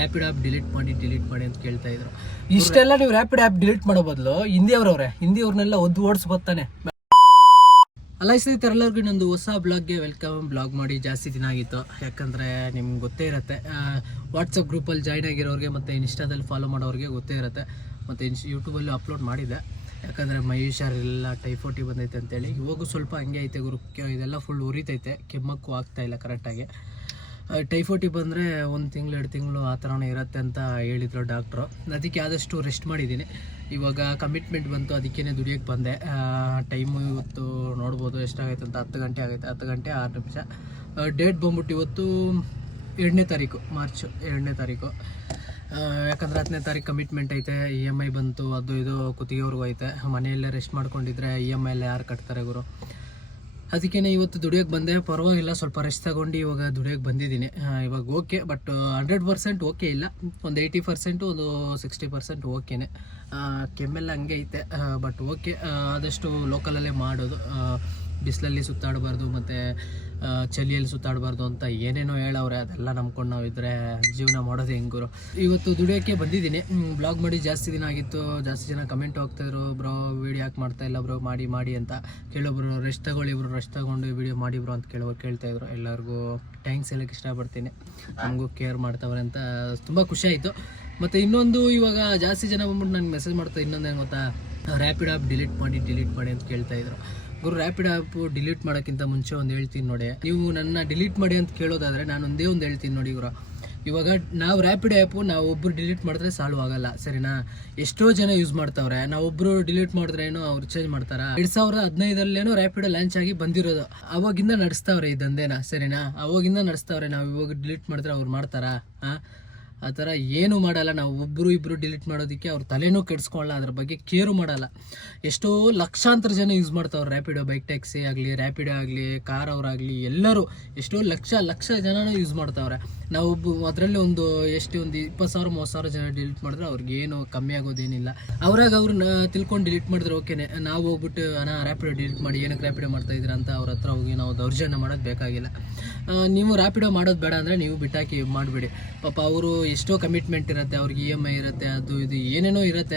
Rapid app delete ಮಾಡಿ ಅಂತ ಕೇಳ್ತಾ ಇದ್ರು. ಇಷ್ಟೆಲ್ಲ ನೀವು ರ್ಯಾಪಿಡ್ ಆ್ಯಪ್ ಡಿಲೀಟ್ ಮಾಡೋ ಬದಲು ಹಿಂದಿಯವ್ರನ್ನೆಲ್ಲ ಒದ್ದು ಓಡಿಸ್ಬತ್ತಾನೆ. ಅಲ್ಲ ಸ್ನೇಹಿತರೆ, ಎಲ್ಲರಿಗೂ ಇನ್ನೊಂದು ಹೊಸ ಬ್ಲಾಗ್ಗೆ ವೆಲ್ಕಮ್. ಬ್ಲಾಗ್ ಮಾಡಿ ಜಾಸ್ತಿ ದಿನ ಆಗಿತ್ತು, ಯಾಕಂದರೆ ನಿಮ್ಗೆ ಗೊತ್ತೇ ಇರುತ್ತೆ, ವಾಟ್ಸಪ್ ಗ್ರೂಪಲ್ಲಿ ಜಾಯ್ನ್ ಆಗಿರೋರಿಗೆ ಮತ್ತು ಇನ್ಸ್ಟಾದಲ್ಲಿ ಫಾಲೋ ಮಾಡೋರಿಗೆ ಗೊತ್ತೇ ಇರುತ್ತೆ. ಮತ್ತು ಯೂಟ್ಯೂಬಲ್ಲಿ ಅಪ್ಲೋಡ್ ಮಾಡಿದ್ದೆ, ಯಾಕಂದರೆ ಮೈ ಹುಷಾರಿಲ್ಲ, ಟೈಫಾಯ್ಡ್ ಬಂದೈತೆ ಅಂತೇಳಿ. ಇವಾಗೂ ಸ್ವಲ್ಪ ಹಂಗೆ ಐತೆ ಗುರು, ಇದೆಲ್ಲ ಫುಲ್ ಉರಿತೈತೆ, ಕೆಮ್ಮಕ್ಕೂ ಆಗ್ತಾಯಿಲ್ಲ ಕರೆಕ್ಟಾಗಿ. ಟೈಫಾಯ್ಡ್ ಬಂದರೆ 1 ತಿಂಗಳು 2 ತಿಂಗಳು ಆ ಥರನೇ ಇರುತ್ತೆ ಅಂತ ಹೇಳಿದ್ರು ಡಾಕ್ಟ್ರು. ಅದಕ್ಕೆ ಆದಷ್ಟು ರೆಸ್ಟ್ ಮಾಡಿದ್ದೀನಿ. ಇವಾಗ ಕಮಿಟ್ಮೆಂಟ್ ಬಂತು, ಅದಕ್ಕೇ ದುಡಿಯೋಕ್ಕೆ ಬಂದೆ. ಟೈಮು ಇವತ್ತು ನೋಡ್ಬೋದು ಎಷ್ಟಾಗೈತೆ ಅಂತ, 10 ಗಂಟೆ ಆಗೈತೆ, 10 ಗಂಟೆ 6 ನಿಮಿಷ. ಡೇಟ್ ಬಂದ್ಬಿಟ್ಟು ಇವತ್ತು 2ನೇ ತಾರೀಕು, ಮಾರ್ಚ್ 2ನೇ ತಾರೀಕು. ಯಾಕಂದರೆ 10ನೇ ತಾರೀಕು ಕಮಿಟ್ಮೆಂಟ್ ಐತೆ. EMI ಬಂತು, ಅದು ಇದು ಕುತ್ತಿಗೆವ್ರಿಗೂ ಐತೆ. ಮನೆಯಲ್ಲೇ ರೆಸ್ಟ್ ಮಾಡ್ಕೊಂಡಿದ್ರೆ EMI ಎಲ್ಲ ಯಾರು ಕಟ್ತಾರೆ ಗುರು? ಅದಕ್ಕೇ ಇವತ್ತು ದುಡಿಯೋಕ್ಕೆ ಬಂದೆ. ಪರವಾಗಿಲ್ಲ, ಸ್ವಲ್ಪ ರೆಸ್ಟ್ ತಗೊಂಡು ಇವಾಗ ದುಡಿಯೋಕ್ಕೆ ಬಂದಿದ್ದೀನಿ. ಇವಾಗ ಓಕೆ, ಬಟ್ 100% ಓಕೆ ಇಲ್ಲ, ಒಂದು 80%, ಒಂದು 60% ಓಕೆನೆ. ಕೆಮ್ಮೆಲ್ಲ ಹಂಗೆ ಐತೆ, ಬಟ್ ಓಕೆ. ಆದಷ್ಟು ಲೋಕಲಲ್ಲೇ ಮಾಡೋದು, ಬಿಸಿಲಲ್ಲಿ ಸುತ್ತಾಡಬಾರ್ದು ಮತ್ತು ಚಳಿಯಲ್ಲಿ ಸುತ್ತಾಡಬಾರ್ದು ಅಂತ ಏನೇನೋ ಹೇಳವ್ರೆ. ಅದೆಲ್ಲ ನಂಬ್ಕೊಂಡು ನಾವು ಇದ್ದರೆ ಜೀವನ ಮಾಡೋದು ಹೆಂಗುರು. ಇವತ್ತು ದುಡಿಯೋಕ್ಕೆ ಬಂದಿದ್ದೀನಿ. ಬ್ಲಾಗ್ ಮಾಡಿ ಜಾಸ್ತಿ ದಿನ ಆಗಿತ್ತು. ಜಾಸ್ತಿ ಜನ ಕಮೆಂಟ್ ಹೋಗ್ತಾಯಿದ್ರು, ಬ್ರೋ ವೀಡಿಯೋ ಯಾಕೆ ಮಾಡ್ತಾಯಿಲ್ಲ ಬ್ರೋ, ಮಾಡಿ ಅಂತ. ಕೆಲವೊಬ್ರು ರೆಸ್ಟ್ ತಗೊಳ್ಳಿ ಬ್ರೋ, ರೆಸ್ಟ್ ತಗೊಂಡು ವೀಡಿಯೋ ಮಾಡಿ ಬ್ರೋ ಅಂತ ಕೇಳ್ತಾಯಿದ್ರು. ಎಲ್ಲರಿಗೂ ಥ್ಯಾಂಕ್ಸ್ ಹೇಳೋಕ್ಕೆ ಇಷ್ಟಪಡ್ತೀನಿ. ನಮಗೂ ಕೇರ್ ಮಾಡ್ತಾವ್ರೆ ಅಂತ ತುಂಬ ಖುಷಿ ಆಯಿತು. ಮತ್ತು ಇನ್ನೊಂದು, ಇವಾಗ ಜಾಸ್ತಿ ಜನ ಬಂದ್ಬಿಟ್ಟು ನನಗೆ ಮೆಸೇಜ್ ಮಾಡ್ತಾರೆ, ಇನ್ನೊಂದೇನು ಗೊತ್ತಾ, ರ್ಯಾಪಿಡ್ ಆ್ಯಪ್ ಡಿಲೀಟ್ ಮಾಡಿ ಅಂತ ಕೇಳ್ತಾಯಿದ್ರು. ಗುರು, ರ್ಯಾಪಿಡ್ ಆ್ಯಪ್ ಡಿಲೀಟ್ ಮಾಡೋಕ್ಕಿಂತ ಮುಂಚೆ ಒಂದು ಹೇಳ್ತೀನಿ ನೋಡಿ. ನೀವು ನನ್ನ ಡಿಲೀಟ್ ಮಾಡಿ ಅಂತ ಕೇಳೋದಾದರೆ ನಾನು ಒಂದೇ ಒಂದು ಹೇಳ್ತೀನಿ ನೋಡಿ ಗುರು. ಇವಾಗ ನಾವು ರ್ಯಾಪಿಡ್ ಆ್ಯಪು ನಾವು ಒಬ್ಬರು ಡಿಲೀಟ್ ಮಾಡಿದ್ರೆ ಸಾಲ್ವ್ ಆಗಲ್ಲ, ಸರಿನಾ? ಎಷ್ಟೋ ಜನ ಯೂಸ್ ಮಾಡ್ತಾವ್ರೆ. ನಾವೊಬ್ಬರು ಡಿಲೀಟ್ ಮಾಡಿದ್ರೆ ಏನೋ ಅವ್ರು ಚೇಂಜ್ ಮಾಡ್ತಾರ. 2015 ರ್ಯಾಪಿಡ್ ಲಾಂಚ್ ಆಗಿ ಬಂದಿರೋದು, ಅವಾಗಿಂದ ನಡೆಸ್ತಾವ್ರೆ ಈ ದಂಧೆನ, ಸರಿನಾ? ಅವಾಗಿಂದ ನಡೆಸ್ತಾವ್ರೆ. ನಾವು ಇವಾಗ ಡಿಲೀಟ್ ಮಾಡಿದ್ರೆ ಅವ್ರು ಮಾಡ್ತಾರಾ? ಆ ಥರ ಏನೂ ಮಾಡಲ್ಲ. ನಾವು ಇಬ್ಬರು ಡಿಲೀಟ್ ಮಾಡೋದಕ್ಕೆ ಅವ್ರ ತಲೆನೂ ಕೆಡಿಸ್ಕೊಳ್ಳಲ್ಲ, ಅದ್ರ ಬಗ್ಗೆ ಕೇರು ಮಾಡಲ್ಲ. ಎಷ್ಟೋ ಲಕ್ಷಾಂತರ ಜನ ಯೂಸ್ ಮಾಡ್ತಾವ್ರೆ ರ್ಯಾಪಿಡೋ. ಬೈಕ್ ಟ್ಯಾಕ್ಸಿ ಆಗಲಿ, ರ್ಯಾಪಿಡೋ ಆಗಲಿ, ಕಾರ್ ಅವರಾಗಲಿ, ಎಲ್ಲರೂ ಎಷ್ಟೋ ಲಕ್ಷ ಜನನೂ ಯೂಸ್ ಮಾಡ್ತಾವ್ರೆ. ನಾವು ಅದರಲ್ಲಿ ಒಂದು 20,000-30,000 ಜನ ಡಿಲೀಟ್ ಮಾಡಿದ್ರೆ ಅವ್ರಿಗೆ ಏನು ಕಮ್ಮಿ ಆಗೋದೇನಿಲ್ಲ. ಅವ್ರನ್ನ ತಿಳ್ಕೊಂಡು ಡಿಲೀಟ್ ಮಾಡಿದ್ರೆ ಓಕೆನೆ. ನಾವು ಹೋಗ್ಬಿಟ್ಟು ರ್ಯಾಪಿಡೋ ಡಿಲೀಟ್ ಮಾಡಿ, ಏನಕ್ಕೆ ರ್ಯಾಪಿಡೋ ಮಾಡ್ತಾ ಇದ್ದೀರಾ ಅಂತ ಅವ್ರ ಹತ್ರ ಹೋಗಿ ನಾವು ದೌರ್ಜನ್ಯ ಮಾಡೋದು ಬೇಕಾಗಿಲ್ಲ. ನೀವು ರ್ಯಾಪಿಡೋ ಮಾಡೋದು ಬೇಡ ಅಂದರೆ ನೀವು ಬಿಟ್ಟಾಕಿ ಮಾಡಬೇಡಿ. ಪಾಪ ಅವರು ಎಷ್ಟೋ ಕಮಿಟ್ಮೆಂಟ್ ಇರುತ್ತೆ, ಅವ್ರಿಗೆ EMI ಇರುತ್ತೆ, ಅದು ಇದು ಏನೇನೋ ಇರುತ್ತೆ.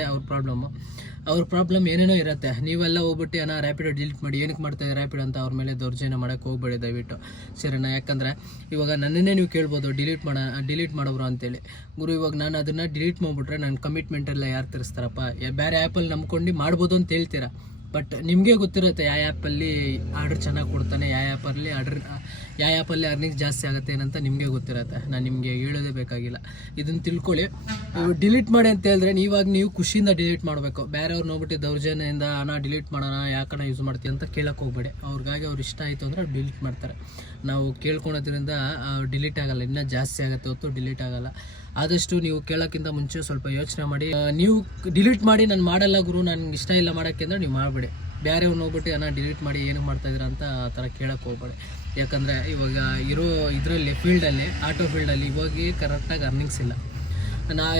ಅವ್ರ ಪ್ರಾಬ್ಲಮ್ ಏನೇನೋ ಇರುತ್ತೆ. ನೀವೆಲ್ಲ ಹೋಗ್ಬಿಟ್ಟು ರ್ಯಾಪಿಡೋ ಡಿಲೀಟ್ ಮಾಡಿ, ಏನಕ್ಕೆ ಮಾಡ್ತಾಯಿದ್ದೀರಾ ರ್ಯಾಪಿಡೋ ಅಂತ ಅವ್ರ ಮೇಲೆ ದೌರ್ಜನ್ಯ ಮಾಡೋಕ್ಕೆ ಹೋಗ್ಬೇಡಿ ದಯವಿಟ್ಟು, ಸರಿನಾ? ಯಾಕಂದರೆ ಇವಾಗ ನನ್ನನ್ನೇ ನೀವು ಕೇಳ್ಬೋದು, ಡಿಲೀಟ್ ಮಾಡೋರು ಅಂತೇಳಿ. ಗುರು, ಇವಾಗ ನಾನು ಅದನ್ನು ಡಿಲೀಟ್ ಮಾಡಿಬಿಟ್ರೆ ನನ್ನ ಕಮಿಟ್ಮೆಂಟೆಲ್ಲ ಯಾರು ತಿರ್ಸ್ತಾರಪ್ಪ? ಬೇರೆ ಆ್ಯಪಲ್ಲಿ ನಂಬ್ಕೊಂಡು ಮಾಡ್ಬೋದು ಅಂತ ಹೇಳ್ತೀರಾ, ಬಟ್ ನಿಮಗೆ ಗೊತ್ತಿರುತ್ತೆ ಯಾವ ಆ್ಯಪಲ್ಲಿ ಆರ್ಡ್ರ್ ಚೆನ್ನಾಗಿ ಕೊಡ್ತಾನೆ, ಯಾವ ಆ್ಯಪಲ್ಲಿ ಅರ್ನಿಂಗ್ ಜಾಸ್ತಿ ಆಗುತ್ತೆ ಏನಂತ ನಿಮಗೆ ಗೊತ್ತಿರುತ್ತೆ. ನಾನು ನಿಮಗೆ ಹೇಳೋದೇ ಬೇಕಾಗಿಲ್ಲ. ಇದನ್ನು ತಿಳ್ಕೊಳ್ಳಿ. ಡಿಲೀಟ್ ಮಾಡಿ ಅಂತ ಹೇಳಿದ್ರೆ ನೀವು ಖುಷಿಯಿಂದ ಡಿಲೀಟ್ ಮಾಡಬೇಕು. ಬೇರೆಯವ್ರು ನೋಡ್ಬಿಟ್ಟು ದೌರ್ಜನ್ಯದಿಂದ ಡಿಲೀಟ್ ಮಾಡೋಣ, ಯಾಕಣ್ಣ ಯೂಸ್ ಮಾಡ್ತೀವಿ ಅಂತ ಕೇಳಕ್ಕೆ ಹೋಗ್ಬೇಡಿ. ಅವ್ರಿಗಾಗಿ ಅವ್ರು ಇಷ್ಟ ಆಯಿತು ಅಂದರೆ ಡಿಲೀಟ್ ಮಾಡ್ತಾರೆ. ನಾವು ಕೇಳ್ಕೊಳೋದ್ರಿಂದ ಡಿಲೀಟ್ ಆಗಲ್ಲ, ಇನ್ನೂ ಜಾಸ್ತಿ ಆಗುತ್ತೆ ಹೊತ್ತು ಡಿಲೀಟ್ ಆಗಲ್ಲ. ಆದಷ್ಟು ನೀವು ಕೇಳೋಕ್ಕಿಂತ ಮುಂಚೆ ಸ್ವಲ್ಪ ಯೋಚನೆ ಮಾಡಿ. ನೀವು ಡಿಲೀಟ್ ಮಾಡಿ ನಾನು ಮಾಡಲ್ಲ ಗುರು, ನನಗೆ ಇಷ್ಟ ಇಲ್ಲ ಮಾಡೋಕ್ಕೆ ಅಂದರೆ ನೀವು ಮಾಡಬೇಡಿ. ಬೇರೆಯವ್ರು ಹೋಗ್ಬಿಟ್ಟು ಡಿಲೀಟ್ ಮಾಡಿ ಏನಕ್ಕೆ ಮಾಡ್ತಾಯಿದ್ದೀರಾ ಅಂತ ಆ ಥರ ಕೇಳೋಕ್ಕೆ ಹೋಗ್ಬೇಡಿ. ಯಾಕಂದರೆ ಇವಾಗ ಇದರಲ್ಲಿ ಫೀಲ್ಡಲ್ಲಿ, ಆಟೋ ಫೀಲ್ಡಲ್ಲಿ ಇವಾಗ ಕರೆಕ್ಟಾಗಿ ಅರ್ನಿಂಗ್ಸ್ ಇಲ್ಲ.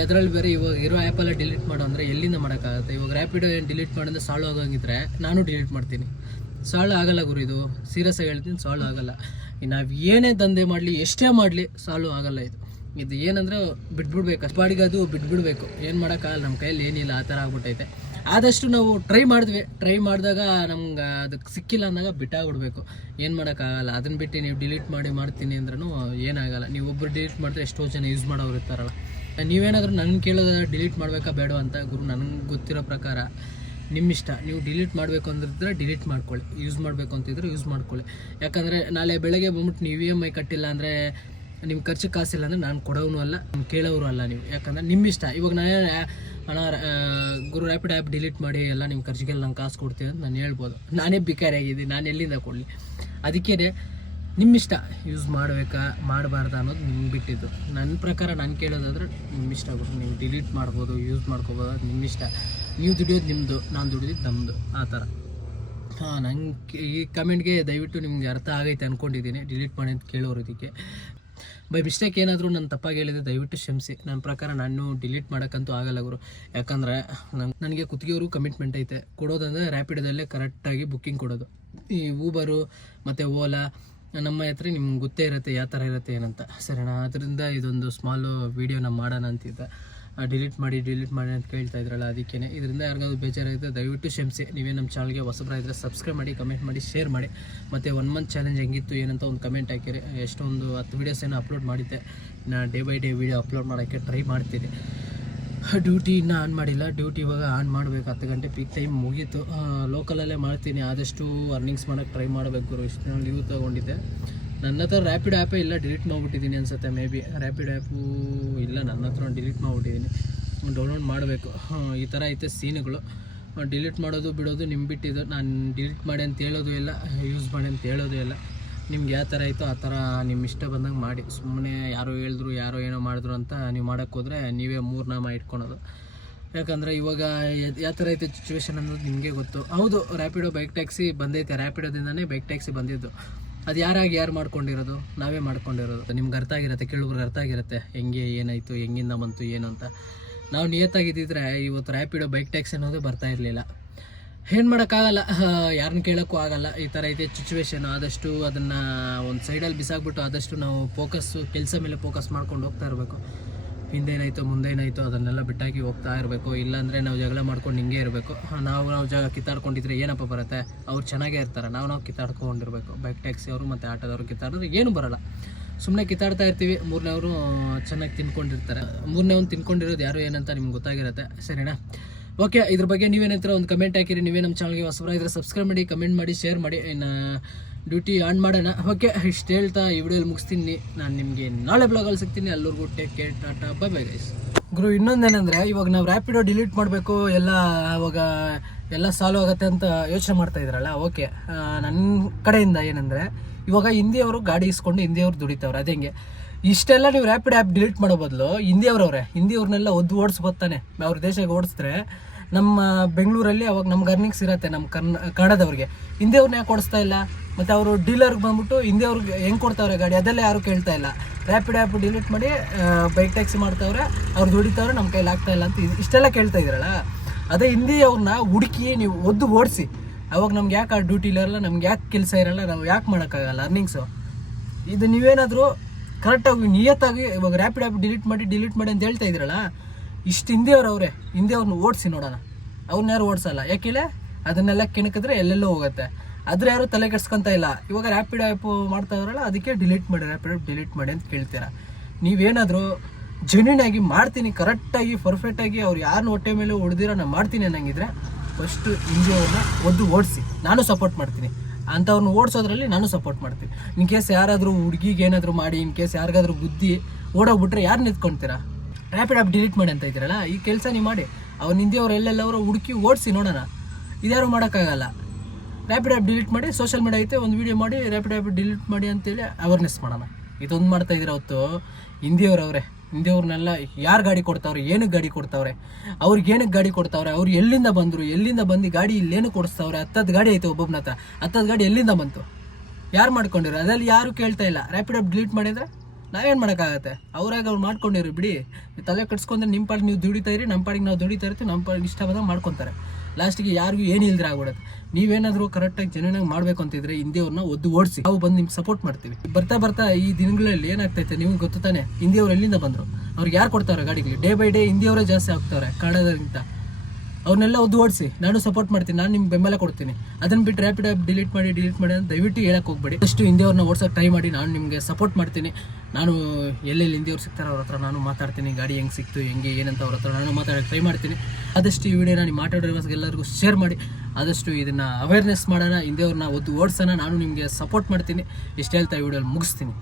ಅದರಲ್ಲಿ ಬೇರೆ ಇವಾಗ ಇರೋ ಆ್ಯಪೆಲ್ಲ ಡಿಲೀಟ್ ಮಾಡೋ ಅಂದರೆ ಎಲ್ಲಿಂದ ಮಾಡೋಕ್ಕಾಗುತ್ತೆ? ಇವಾಗ ರ್ಯಾಪಿಡೋ ಏನು ಡಿಲೀಟ್ ಮಾಡೋದ್ರೆ ಸಾಲ್ವ್ ಆಗೋಂಗಿದ್ರೆ ನಾನು ಡಿಲೀಟ್ ಮಾಡ್ತೀನಿ. ಸಾಲ್ವ್ ಆಗಲ್ಲ ಗುರು, ಇದು ಸೀರಿಯಸ್ ಆಗಿ ಹೇಳ್ತೀನಿ, ಸಾಲ್ವ್ ಆಗಲ್ಲ. ನಾವು ಏನೇ ದಂಧೆ ಮಾಡಲಿ, ಎಷ್ಟೇ ಮಾಡಲಿ, ಸಾಲ್ವ್ ಆಗಲ್ಲ ಇದು ಏನಂದರೆ ಬಿಟ್ಬಿಡ್ಬೇಕು, ಅಷ್ಟಾಡಿಗೆ ಅದು ಬಿಟ್ಬಿಡ್ಬೇಕು. ಏನು ಮಾಡೋಕ್ಕಾಗಲ್ಲ, ನಮ್ಮ ಕೈಯಲ್ಲಿ ಏನಿಲ್ಲ, ಆ ಥರ ಆಗ್ಬಿಟ್ಟೈತೆ. ಆದಷ್ಟು ನಾವು ಟ್ರೈ ಮಾಡಿದಾಗ ನಮ್ಗೆ ಅದಕ್ಕೆ ಸಿಕ್ಕಿಲ್ಲ ಅಂದಾಗ ಬಿಟ್ಟಾಗ್ಬಿಡ್ಬೇಕು. ಏನು ಮಾಡೋಕ್ಕಾಗಲ್ಲ. ಅದನ್ನು ಬಿಟ್ಟು ನೀವು ಡಿಲೀಟ್ ಮಾಡ್ತೀನಿ ಅಂದ್ರೂ ಏನಾಗಲ್ಲ. ನೀವು ಒಬ್ಬರು ಡಿಲೀಟ್ ಮಾಡಿದ್ರೆ ಎಷ್ಟೋ ಜನ ಯೂಸ್ ಮಾಡೋರು ಇರ್ತಾರಲ್ಲ. ನೀವೇನಾದರೂ ನನ್ನ ಕೇಳೋದಾದ್ರೆ ಡಿಲೀಟ್ ಮಾಡಬೇಕಾ ಬೇಡ ಅಂತ, ಗುರು ನನಗೆ ಗೊತ್ತಿರೋ ಪ್ರಕಾರ ನಿಮ್ಮಿಷ್ಟ. ನೀವು ಡಿಲೀಟ್ ಮಾಡಬೇಕು ಅಂದಿದ್ರೆ ಡಿಲೀಟ್ ಮಾಡ್ಕೊಳ್ಳಿ, ಯೂಸ್ ಮಾಡಬೇಕು ಅಂತಿದ್ರೆ ಯೂಸ್ ಮಾಡ್ಕೊಳ್ಳಿ. ಯಾಕಂದರೆ ನಾಳೆ ಬೆಳಗ್ಗೆ ಬಂದ್ಬಿಟ್ಟು ನೀವು EMI ಕಟ್ಟಿಲ್ಲ ಅಂದರೆ, ನಿಮ್ಮ ಖರ್ಚು ಕಾಸಿಲ್ಲ ಅಂದರೆ ನಾನು ಕೊಡೋನು ಅಲ್ಲ, ಕೇಳೋರು ಅಲ್ಲ ನೀವು. ಯಾಕಂದರೆ ನಿಮ್ಮಿಷ್ಟ. ಇವಾಗ ಗುರು ರ್ಯಾಪಿಡ್ ಆ್ಯಪ್ ಡಿಲೀಟ್ ಮಾಡಿ ಎಲ್ಲ ನಿಮ್ಮ ಖರ್ಚಿಗೆಲ್ಲ ನಂಗೆ ಕಾಸು ಕೊಡ್ತೀನಿ ಅಂತ ನಾನು ಹೇಳ್ಬೋದು. ನಾನೇ ಭಿಕಾರಿಯಾಗಿದ್ದೀನಿ, ನಾನು ಎಲ್ಲಿಂದ ಕೊಡಲಿ? ಅದಕ್ಕೇ ನಿಮ್ಮಿಷ್ಟ, ಯೂಸ್ ಮಾಡಬೇಕಾ ಮಾಡಬಾರ್ದಾ ಅನ್ನೋದು ನಿಮ್ಗೆ ಬಿಟ್ಟಿದ್ದು. ನನ್ನ ಪ್ರಕಾರ ನಾನು ಕೇಳೋದಾದ್ರೆ ನಿಮ್ಮಿಷ್ಟ ಗುರು. ನೀವು ಡಿಲೀಟ್ ಮಾಡ್ಬೋದು, ಯೂಸ್ ಮಾಡ್ಕೋಬೋದು, ಅದು ನಿಮ್ಮಿಷ್ಟ. ನೀವು ದುಡಿಯೋದು ನಿಮ್ಮದು, ನಾನು ದುಡಿಯೋದು ನಮ್ಮದು, ಆ ಥರ. ನಂಗೆ ಈ ಕಮೆಂಟ್ಗೆ ದಯವಿಟ್ಟು ನಿಮ್ಗೆ ಅರ್ಥ ಆಗೈತೆ ಅಂದ್ಕೊಂಡಿದ್ದೀನಿ. ಡಿಲೀಟ್ ಮಾಡಿ ಅಂತ ಕೇಳೋರು. ಇದಕ್ಕೆ ಬೈ ಮಿಸ್ಟೇಕ್ ಏನಾದರೂ ನಾನು ತಪ್ಪಾಗಿ ಹೇಳಿದೆ ದಯವಿಟ್ಟು ಕ್ಷಮಿಸಿ. ನನ್ನ ಪ್ರಕಾರ ನಾನು ಡಿಲೀಟ್ ಮಾಡೋಕ್ಕಂತೂ ಆಗಲ್ಲ ಗುರು. ಯಾಕಂದರೆ ನನಗೆ ಕುತ್ತಿಗೆಯವರು ಕಮಿಟ್ಮೆಂಟ್ ಐತೆ. ಕೊಡೋದಂದರೆ ರ್ಯಾಪಿಡೋದಲ್ಲೇ ಕರೆಕ್ಟಾಗಿ ಬುಕ್ಕಿಂಗ್ ಕೊಡೋದು. ಈ ಊಬರು ಮತ್ತು ಓಲಾ ನಮ್ಮ ಹತ್ರ ನಿಮ್ಗೆ ಗೊತ್ತೇ ಇರುತ್ತೆ ಯಾವ ಥರ ಇರುತ್ತೆ ಏನಂತ, ಸರಿನಾ? ಅದರಿಂದ ಇದೊಂದು ಸ್ಮಾಲು ವೀಡಿಯೋನ ಮಾಡೋಣ ಅಂತಿದ್ದೆ. ಡಿಲೀಟ್ ಮಾಡಿ ಅಂತ ಕೇಳ್ತಾ ಇದ್ರಲ್ಲ, ಅದಕ್ಕೇ. ಇದರಿಂದ ಯಾರಿಗಾದ್ರು ಬೇಜಾರಾಗಿದೆ ದಯವಿಟ್ಟು ಕ್ಷಮಿಸಿ. ನೀವೇ ನಮ್ಮ ಚಾನಲ್ಗೆ ಹೊಸಬರಾಗಿದ್ದರೆ ಸಬ್ಸ್ಕ್ರೈಬ್ ಮಾಡಿ, ಕಮೆಂಟ್ ಮಾಡಿ, ಶೇರ್ ಮಾಡಿ. ಮತ್ತು 1 ಮಂತ್ ಚಾಲೆಂಜ್ ಹೆಂಗಿತ್ತು ಏನಂತ ಒಂದು ಕಮೆಂಟ್ ಹಾಕಿರಿ. ಎಷ್ಟೊಂದು 10 ವೀಡಿಯೋಸ್ ಏನೋ ಅಪ್ಲೋಡ್ ಮಾಡಿದ್ದೆ. ನಾನು day by day video upload ಮಾಡೋಕ್ಕೆ ಟ್ರೈ ಮಾಡ್ತೀನಿ. ಡ್ಯೂಟಿ ಇನ್ನೂ ಆನ್ ಮಾಡಿಲ್ಲ. ಡ್ಯೂಟಿ ಇವಾಗ ಆನ್ ಮಾಡಬೇಕು. 10 ಗಂಟೆ ಪೀಕ್ ಟೈಮ್ ಮುಗೀತು. ಲೋಕಲಲ್ಲೇ ಮಾಡ್ತೀನಿ. ಆದಷ್ಟು ಅರ್ನಿಂಗ್ಸ್ ಮಾಡೋಕ್ಕೆ ಟ್ರೈ ಮಾಡಬೇಕು ಗುರು. ಇಷ್ಟು ನಾನು ಲೀವ್ ತೊಗೊಂಡಿದ್ದೆ. ನನ್ನ ಹತ್ರ ರ್ಯಾಪಿಡ್ ಆ್ಯಪೇ ಇಲ್ಲ, ಡಿಲೀಟ್ ಮಾಡಿಬಿಟ್ಟಿದ್ದೀನಿ ಅನ್ಸುತ್ತೆ. ಮೇ ಬಿ ರ್ಯಾಪಿಡ್ ಆ್ಯಪು ಇಲ್ಲ ನನ್ನ ಹತ್ರ, ಡಿಲೀಟ್ ಮಾಡಿಬಿಟ್ಟಿದ್ದೀನಿ. ಡೌನ್ಲೋಡ್ ಮಾಡಬೇಕು. ಈ ಥರ ಐತೆ ಸೀನುಗಳು. ಡಿಲೀಟ್ ಮಾಡೋದು ಬಿಡೋದು ನಿಮ್ಮ ಬಿಟ್ಟಿದ್ದು. ನಾನು ಡಿಲೀಟ್ ಮಾಡಿ ಅಂತ ಹೇಳೋದು ಇಲ್ಲ, ಯೂಸ್ ಮಾಡಿ ಅಂತ ಹೇಳೋದು ಇಲ್ಲ. ನಿಮ್ಗೆ ಯಾವ ಥರ ಆಯಿತೋ ಆ ಥರ ನಿಮ್ಮ ಇಷ್ಟ ಬಂದಂಗೆ ಮಾಡಿ. ಸುಮ್ಮನೆ ಯಾರೋ ಹೇಳಿದ್ರು, ಯಾರೋ ಏನೋ ಮಾಡಿದ್ರು ಅಂತ ನೀವು ಮಾಡೋಕ್ಕೆ ಹೋದರೆ ನೀವೇ ಮೂರ್ನಾಮ ಇಟ್ಕೊಳೋದು. ಯಾಕಂದರೆ ಇವಾಗ ಯಾವ ಥರ ಐತೆ ಸಿಚುವೇಶನ್ ಅನ್ನೋದು ನಿಮಗೆ ಗೊತ್ತು. ಹೌದು, ರ್ಯಾಪಿಡೋ ಬೈಕ್ ಟ್ಯಾಕ್ಸಿ ಬಂದೈತೆ. ರ್ಯಾಪಿಡೋದಿಂದನೇ ಬೈಕ್ ಟ್ಯಾಕ್ಸಿ ಬಂದಿದ್ದು. ಅದು ಯಾರು ಮಾಡ್ಕೊಂಡಿರೋದು? ನಾವೇ ಮಾಡ್ಕೊಂಡಿರೋದು. ನಿಮ್ಗೆ ಅರ್ಥ ಆಗಿರುತ್ತೆ, ಕೇಳೋರ್ಗೆ ಅರ್ಥ ಆಗಿರುತ್ತೆ ಹೆಂಗೆ ಏನಾಯಿತು, ಹೆಂಗಿಂದ ಬಂತು ಏನು ಅಂತ. ನಾವು ನಿಯತ್ತಾಗಿದ್ದಿದ್ರೆ ಇವತ್ತು ರ್ಯಾಪಿಡೋ ಬೈಕ್ ಟ್ಯಾಕ್ಸಿ ಅನ್ನೋದು ಬರ್ತಾ ಇರಲಿಲ್ಲ. ಏನು ಮಾಡೋಕ್ಕಾಗಲ್ಲ, ಯಾರನ್ನ ಕೇಳೋಕ್ಕೂ ಆಗಲ್ಲ. ಈ ಥರ ಐತೆ ಸಿಚುವೇಶನ್. ಆದಷ್ಟು ಅದನ್ನು ಒಂದು ಸೈಡಲ್ಲಿ ಬಿಸಾಕ್ಬಿಟ್ಟು ಆದಷ್ಟು ನಾವು ಕೆಲಸ ಮೇಲೆ ಫೋಕಸ್ ಮಾಡ್ಕೊಂಡು ಹೋಗ್ತಾ ಇರಬೇಕು. ಹಿಂದೇನಾಯಿತು ಮುಂದೇನಾಯಿತು ಅದನ್ನೆಲ್ಲ ಬಿಟ್ಟಾಕಿ ಹೋಗ್ತಾ ಇರಬೇಕು. ಇಲ್ಲಾಂದರೆ ನಾವು ಜಗಳ ಮಾಡ್ಕೊಂಡು ಹಿಂಗೆ ಇರಬೇಕು. ನಾವು ಕಿತ್ತಾಡ್ಕೊಂಡಿದ್ರೆ ಏನಪ್ಪ ಬರುತ್ತೆ? ಅವ್ರು ಚೆನ್ನಾಗೇ ಇರ್ತಾರೆ, ನಾವು ಕಿತ್ತಾಡ್ಕೊಂಡಿರ್ಬೇಕು. ಬೈಕ್ ಟ್ಯಾಕ್ಸಿ ಅವರು ಮತ್ತು ಆಟೋದವರು ಕಿತ್ತಾಡಿದ್ರೆ ಏನೂ ಬರೋಲ್ಲ. ಸುಮ್ಮನೆ ಕಿತ್ತಾಡ್ತಾ ಇರ್ತೀವಿ. ಮೂರನೇವರು ಚೆನ್ನಾಗಿ ತಿನ್ಕೊಂಡಿರ್ತಾರೆ. ಮೂರನೇವ್ನು ತಿನ್ಕೊಂಡಿರೋದು ಯಾರು ಏನಂತ ನಿಮ್ಗೆ ಗೊತ್ತಾಗಿರುತ್ತೆ, ಸರಿನಾ? ಓಕೆ, ಇದ್ರ ಬಗ್ಗೆ ನೀವೇನಂತರ ಒಂದು ಕಮೆಂಟ್ ಹಾಕಿರಿ. ನೀವೇ ನಮ್ಮ ಚಾನಲ್ಗೆ ಹೊಸಬರಾಗಿದ್ದರೆ ಸಬ್ಸ್ಕ್ರೈಬ್ ಮಾಡಿ, ಕಮೆಂಟ್ ಮಾಡಿ, ಶೇರ್ ಮಾಡಿ. ಇನ್ನು ಡ್ಯೂಟಿ ಆನ್ ಮಾಡೋಣ. ಓಕೆ, ಇಷ್ಟು ಹೇಳ್ತಾ ಈ ವಿಡಿಯೋಲಿ ಮುಗಿಸ್ತೀನಿ. ನಾನು ನಿಮಗೆ ನಾಳೆ ಬ್ಲಾಗಲ್ಲಿ ಸಿಗ್ತೀನಿ. ಅಲ್ಲೂರ್ಗೂ take care, tata, bye bye guys. ಗುರು, ಇನ್ನೊಂದೇನೆಂದರೆ ಇವಾಗ ನಾವು ರ್ಯಾಪಿಡೋ ಡಿಲೀಟ್ ಮಾಡಬೇಕು, ಎಲ್ಲ ಸಾಲ್ವ್ ಆಗುತ್ತೆ ಅಂತ ಯೋಚನೆ ಮಾಡ್ತಾ ಇದ್ರಲ್ಲ. ಓಕೆ, ನನ್ನ ಕಡೆಯಿಂದ ಏನಂದರೆ ಇವಾಗ ಹಿಂದಿಯವರು ಗಾಡಿ ಇಸ್ಕೊಂಡು ಹಿಂದಿಯವ್ರು ದುಡಿತವ್ರೆ. ಅದೇಂಗೆ ಇಷ್ಟೆಲ್ಲ ನೀವು ರ್ಯಾಪಿಡ್ ಆ್ಯಪ್ ಡಿಲೀಟ್ ಮಾಡೋ ಬದಲು ಹಿಂದಿಯವ್ರನ್ನೆಲ್ಲ ಒದ್ದು ಓಡಿಸ್ಬೋದು ತಾನೆ. ಅವ್ರ ದೇಶಕ್ಕೆ ಓಡಿಸಿದ್ರೆ ನಮ್ಮ ಬೆಂಗಳೂರಲ್ಲಿ ಅವಾಗ ನಮ್ಗೆ ಅರ್ನಿಂಗ್ಸ್ ಇರುತ್ತೆ. ನಮ್ಮ ಕನ್ನಡದವ್ರಿಗೆ ಹಿಂದಿಯವ್ರನ್ನ ಯಾಕೆ ಓಡಿಸ್ತಾ ಇಲ್ಲ? ಮತ್ತು ಅವರು ಡೀಲರ್ಗೆ ಬಂದ್ಬಿಟ್ಟು ಹಿಂದಿಯವ್ರಿಗೆ ಹೆಂಗೆ ಕೊಡ್ತಾವ್ರೆ ಗಾಡಿ, ಅದೆಲ್ಲ ಯಾರು ಕೇಳ್ತಾ ಇಲ್ಲ. ರ್ಯಾಪಿಡ್ ಆ್ಯಪ್ ಡಿಲೀಟ್ ಮಾಡಿ ಬೈಕ್ ಟ್ಯಾಕ್ಸಿ ಮಾಡ್ತಾವ್ರೆ, ಅವ್ರು ದುಡಿತಾವ್ರೆ, ನಮ್ಮ ಕೈಲಿ ಆಗ್ತಾ ಇಲ್ಲ ಅಂತ ಇಷ್ಟೆಲ್ಲ ಕೇಳ್ತಾ ಇದ್ದೀರಲ್ಲ. ಅದೇ ಹಿಂದಿಯವ್ರನ್ನ ಹುಡುಕಿ ನೀವು ಒದ್ದು ಓಡಿಸಿ. ಅವಾಗ ನಮ್ಗೆ ಯಾಕೆ ಆ ಡ್ಯೂಟಿ ಇರಲ್ಲ, ನಮ್ಗೆ ಯಾಕೆ ಕೆಲಸ ಇರಲ್ಲ, ನಾವು ಯಾಕೆ ಮಾಡೋಕ್ಕಾಗಲ್ಲ ಅರ್ನಿಂಗ್ಸು? ಇದು ನೀವೇನಾದರೂ ಕರೆಕ್ಟಾಗಿ ನಿಯತ್ತಾಗಿ ಇವಾಗ ರ್ಯಾಪಿಡ್ ಆ್ಯಪ್ ಡಿಲೀಟ್ ಮಾಡಿ ಅಂತ ಹೇಳ್ತಾ ಇದ್ರಲ್ಲ, ಇಷ್ಟು ಹಿಂದಿಯವ್ರನ್ನ ಓಡಿಸಿ ನೋಡೋಣ. ಅವ್ರನ್ನ ಯಾರು ಓಡಿಸಲ್ಲ. ಯಾಕಿಲ್ಲ? ಅದನ್ನೆಲ್ಲ ಕೆಣಕಿದ್ರೆ ಎಲ್ಲೆಲ್ಲೋ ಹೋಗುತ್ತೆ. ಆದರೆ ಯಾರು ತಲೆ ಕೆಡ್ಸ್ಕೊತಾ ಇಲ್ಲ. ಇವಾಗ ರ್ಯಾಪಿಡ್ ಆ್ಯಪ್ ಮಾಡ್ತಾ ಇದ್ರಲ್ಲ, ಅದಕ್ಕೆ ರ್ಯಾಪಿಡ್ ಆ್ಯಪ್ ಡಿಲೀಟ್ ಮಾಡಿ ಅಂತ ಕೇಳ್ತೀರಾ. ನೀವೇನಾದರೂ ಜೆನ್ಯೂನ್ ಆಗಿ ಮಾಡ್ತೀನಿ, ಕರೆಕ್ಟಾಗಿ ಪರ್ಫೆಕ್ಟಾಗಿ ಅವ್ರು ಯಾರನ್ನ ಹೊಟ್ಟೆ ಮೇಲೆ ಹೊಡೆದಿರೋ ನಾನು ಮಾಡ್ತೀನಿ ಅನ್ನಂಗಿದ್ರೆ ಫಸ್ಟು ಹಿಂದಿಯವ್ರನ್ನ ಒದ್ದು ಓಡಿಸಿ. ನಾನು ಸಪೋರ್ಟ್ ಮಾಡ್ತೀನಿ. ಅಂಥವ್ರನ್ನ ಓಡಿಸೋದ್ರಲ್ಲಿ ನಾನು ಸಪೋರ್ಟ್ ಮಾಡ್ತೀನಿ. ಇನ್ ಕೇಸ್ ಯಾರಾದರೂ ಹುಡುಗಿಗೆ ಏನಾದರೂ ಮಾಡಿ, ಇನ್ ಕೇಸ್ ಯಾರಿಗಾದ್ರೂ ಬುದ್ಧಿ ಓಡೋಗ್ಬಿಟ್ರೆ ಯಾರು ನಿಂತ್ಕೊಳ್ತೀರಾ? ರ್ಯಾಪಿಡ್ ಆ್ಯಪ್ ಡಿಲೀಟ್ ಮಾಡಿ ಅಂತ ಇದ್ದೀರಲ್ಲ, ಈ ಕೆಲಸ ನೀವು ಮಾಡಿ. ಅವ್ರು ಹಿಂದಿಯವ್ರು ಎಲ್ಲೆಲ್ಲವರು ಹುಡುಕಿ ಓಡಿಸಿ ನೋಡೋಣ. ಇದ್ಯಾರು ಮಾಡೋಕ್ಕಾಗಲ್ಲ. ರ್ಯಾಪಿಡ್ ಆ್ಯಪ್ ಡಿಲೀಟ್ ಮಾಡಿ, ಸೋಷಿಯಲ್ ಮೀಡಿಯಾ ಐತೆ, ಒಂದು ವೀಡಿಯೋ ಮಾಡಿ ರ್ಯಾಪಿಡ್ ಆ್ಯಪ್ ಡಿಲೀಟ್ ಮಾಡಿ ಅಂತೇಳಿ ಅವೇರ್ನೆಸ್ ಮಾಡೋಣ. ಇದೊಂದು ಮಾಡ್ತಾ ಇದ್ದೀರ ಹೊತ್ತು ಹಿಂದಿಯವ್ರನ್ನೆಲ್ಲ ಯಾರು ಗಾಡಿ ಕೊಡ್ತಾವ್ರೆ, ಏನಕ್ಕೆ ಗಾಡಿ ಕೊಡ್ತಾವ್ರೆ, ಅವ್ರಿಗೆ ಏನಕ್ಕೆ ಗಾಡಿ ಕೊಡ್ತಾವ್ರೆ, ಅವ್ರು ಎಲ್ಲಿಂದ ಬಂದು ಗಾಡಿ ಇಲ್ಲೇನು ಕೊಡಿಸ್ತಾವ್ರೆ? 10 ಗಾಡಿ ಐತೆ ಒಬ್ಬೊಬ್ಬನ ಹತ್ರ. 10 ಗಾಡಿ ಎಲ್ಲಿಂದ ಬಂತು? ಯಾರು ಮಾಡ್ಕೊಂಡಿರೋ? ಅದರಲ್ಲಿ ಯಾರು ಕೇಳ್ತಾ ಇಲ್ಲ. ರ್ಯಾಪಿಡ್ ಆ್ಯಪ್ ಡಿಲೀಟ್ ಮಾಡಿದರೆ ನಾವೇನು ಮಾಡೋಕ್ಕಾಗತ್ತೆ? ಅವ್ರು ಮಾಡ್ಕೊಂಡಿರಿ ಬಿಡಿ. ತಲೆ ಕಟ್ಸ್ಕೊಂಡ್ರೆ ನಿಮ್ಮ ಪಾಡಿಗೆ ನೀವು ದುಡಿತಾ ಇರಿ, ನಮ್ಮ ಪಾಡಿಗೆ ನಾವು ದುಡಿತಾ ಇರ್ತೀವಿ. ನಮ್ಮ ಪಾಡಿಗೆ ಇಷ್ಟ ಬಂದಾಗ ಮಾಡ್ಕೊತಾರೆ. ಲಾಸ್ಟಿಗೆ ಯಾರಿಗೂ ಏನು ಇಲ್ದ್ರೆ ಆಗ್ಬಿಡುತ್ತೆ. ನೀವೇನಾದರೂ ಕರೆಕ್ಟಾಗಿ ಜೆನ್ಯೂನಾಗಿ ಮಾಡಬೇಕು ಅಂತಿದ್ರೆ ಹಿಂದಿಯವ್ರನ್ನ ಒದ್ದು ಓಡಿಸಿ. ನಾವು ಬಂದು ನಿಮ್ಗೆ ಸಪೋರ್ಟ್ ಮಾಡ್ತೀವಿ. ಬರ್ತಾ ಈ ದಿನಗಳಲ್ಲಿ ಏನಾಗ್ತೈತೆ ನಿಮ್ಗೆ ಗೊತ್ತು ತಾನೆ. ಹಿಂದಿಯವ್ರು ಎಲ್ಲಿಂದ ಬಂದರು? ಅವ್ರಿಗೆ ಯಾರು ಕೊಡ್ತಾವ್ರೆ ಗಾಡಿಗೆ? ಡೇ ಬೈ ಡೇ ಹಿಂದಿಯವರೇ ಜಾಸ್ತಿ ಆಗ್ತಾವ್ರೆ ಕನ್ನಡದಕ್ಕಿಂತ. ಅವ್ರನ್ನೆಲ್ಲ ಒದ್ದು ಓಡಿಸಿ. ನಾನು ಸಪೋರ್ಟ್ ಮಾಡ್ತೀನಿ, ನಾನು ನಿಮ್ಗೆ ಬೆಂಬಲ ಕೊಡ್ತೀನಿ. ಅದನ್ನು ಬಿಟ್ಟು ರ್ಯಾಪಿಡ್ ಆ್ಯಪ್ ಡಿಲೀಟ್ ಮಾಡಿ ಅಂತ ದಯವಿಟ್ಟು ಹೇಳಕ್ಕೆ ಹೋಗ್ಬೇಡಿ. ಅಷ್ಟು ಹಿಂದಿಯವ್ರನ್ನ ಓಡಿಸೋಕೆ ಟ್ರೈ ಮಾಡಿ. ನಾನು ನಿಮಗೆ ಸಪೋರ್ಟ್ ಮಾಡ್ತೀನಿ. ನಾನು ಎಲ್ಲೆಲ್ಲಿ ಹಿಂದಿಯವ್ರು ಸಿಗ್ತಾರೆ ಅವ್ರ ಹತ್ರ ನಾನು ಮಾತಾಡ್ತೀನಿ. ಗಾಡಿ ಹೆಂಗೆ ಸಿಕ್ತು, ಹೆಂಗೆ ಏನಂತ ಅವ್ರ ಹತ್ರ ನಾನು ಮಾತಾಡೋಕ್ಕೆ ಟ್ರೈ ಮಾಡ್ತೀನಿ. ಆದಷ್ಟು ಈ ವಿಡಿಯೋನ ನೀವು ಮಾತಾಡೋ ಎಲ್ಲರಿಗೂ ಶೇರ್ ಮಾಡಿ. ಆದಷ್ಟು ಇದನ್ನು ಅವೇರ್ನೆಸ್ ಮಾಡೋಣ. ಹಿಂದಿಯವ್ರನ್ನ ಒದ್ದು ಓಡಿಸೋಣ. ನಾನು ನಿಮಗೆ ಸಪೋರ್ಟ್ ಮಾಡ್ತೀನಿ. ಇಷ್ಟು ಹೇಳ್ತಾ ಈ ವಿಡಿಯೋಲಿ ಮುಗಿಸ್ತೀನಿ.